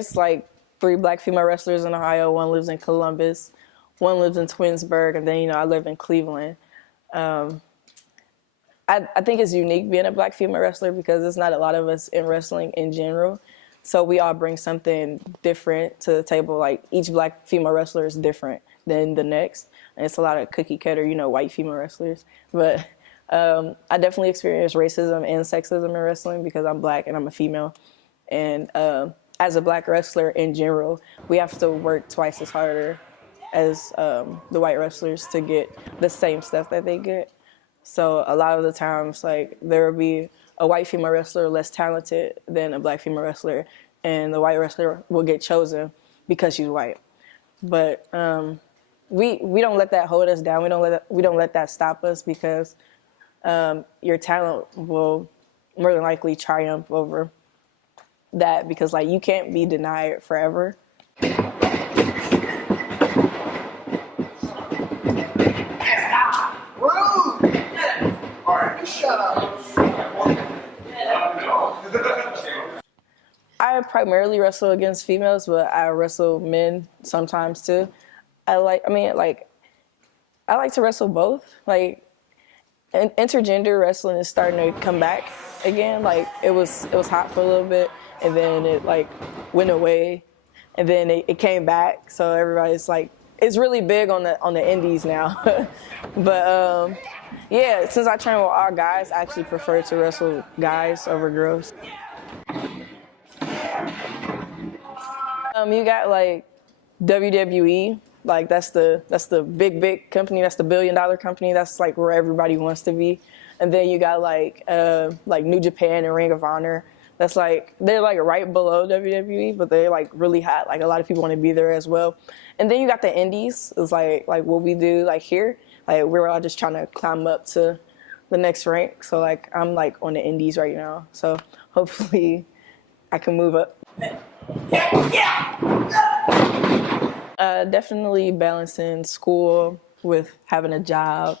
there's like 3 black female wrestlers in Ohio. One lives in Columbus, one lives in Twinsburg, and then, I live in Cleveland. I think it's unique being a black female wrestler because there's not a lot of us in wrestling in general. So we all bring something different to the table. Like each black female wrestler is different than the next. And it's a lot of cookie cutter, white female wrestlers. But I definitely experienced racism and sexism in wrestling because I'm black and I'm a female. And as a black wrestler in general, we have to work twice as harder as the white wrestlers to get the same stuff that they get. So a lot of the times, like, there will be a white female wrestler less talented than a black female wrestler, and the white wrestler will get chosen because she's white. But we don't let that hold us down. We don't let that stop us because your talent will more than likely triumph over that because, like, you can't be denied forever. I primarily wrestle against females, but I wrestle men sometimes too. I like to wrestle both. Like, intergender wrestling is starting to come back again. Like, it was hot for a little bit, and then it like went away, and then it came back. So everybody's like, it's really big on the indies now. But yeah, since I train with all guys, I actually prefer to wrestle guys over girls. You got like WWE, like that's the big company, that's the billion-dollar company, that's like where everybody wants to be. And then you got like New Japan and Ring of Honor. That's like, they're like right below WWE, but they're like really hot. Like a lot of people want to be there as well. And then you got the indies. It's like what we do like here. Like we're all just trying to climb up to the next rank. So like I'm like on the indies right now. So hopefully I can move up. Definitely balancing school with having a job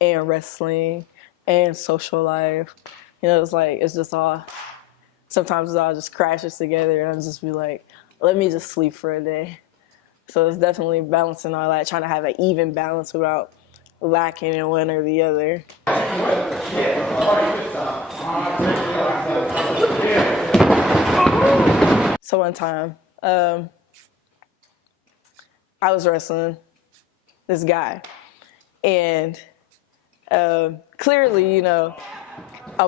and wrestling and social life. It's just all, sometimes it all just crashes together and I'll just be like, let me just sleep for a day. So it's definitely balancing all that, trying to have an even balance without lacking in one or the other. So one time, I was wrestling this guy, and clearly, I'm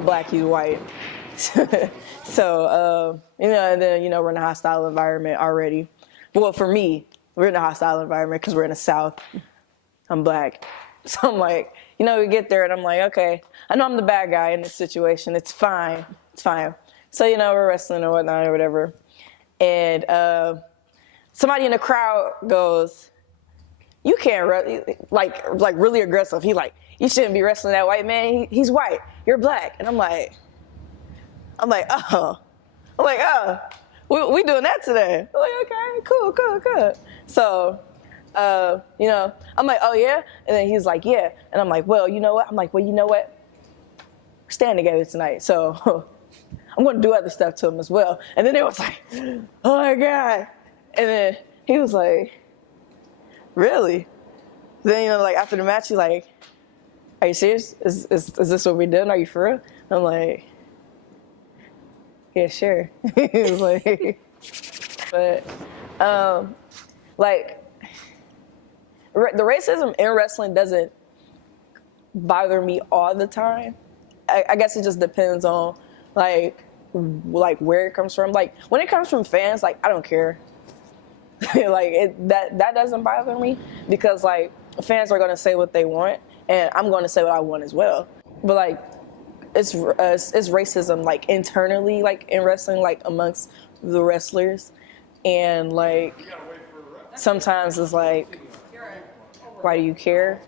black, he's white. So, and then, we're in a hostile environment already. Well, for me, we're in a hostile environment because we're in the South. I'm black. So I'm like, we get there and I'm like, okay, I know I'm the bad guy in this situation. It's fine. It's fine. So, we're wrestling or whatnot or whatever. And somebody in the crowd goes, you can't, like really aggressive. He like, you shouldn't be wrestling that white man. He's white. You're black. And I'm like, oh. We doing that today. I'm like, okay, cool. So, I'm like, oh yeah? And then he's like, yeah. And I'm like, well, you know what? We're staying together tonight. So I'm going to do other stuff to him as well. And then it was like, oh my God. And then he was like, really? Then, after the match, he's like, are you serious? Is this what we're doing? Are you for real? I'm like, yeah, sure. He was like, but, the racism in wrestling doesn't bother me all the time. I guess it just depends on, like where it comes from. Like, when it comes from fans, like, I don't care. That doesn't bother me because, like, fans are going to say what they want, and I'm going to say what I want as well. But, like, it's racism, like, internally, like, in wrestling, like, amongst the wrestlers. And, like, sometimes it's like, why do you care?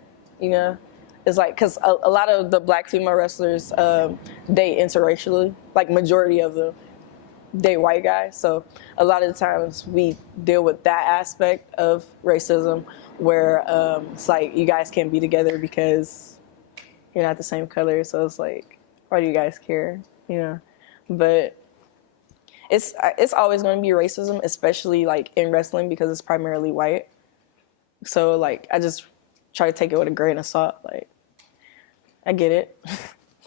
It's like, because a lot of the black female wrestlers date interracially, like majority of them date white guys. So a lot of the times we deal with that aspect of racism where it's like, you guys can't be together because you're not the same color. So it's like, why do you guys care? But it's always going to be racism, especially like in wrestling because it's primarily white. So like I just try to take it with a grain of salt. Like I get it,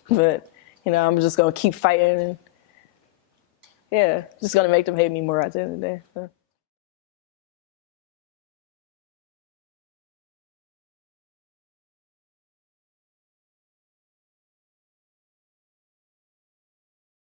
but you know I'm just gonna keep fighting and yeah, just gonna make them hate me more at the end of the day. So.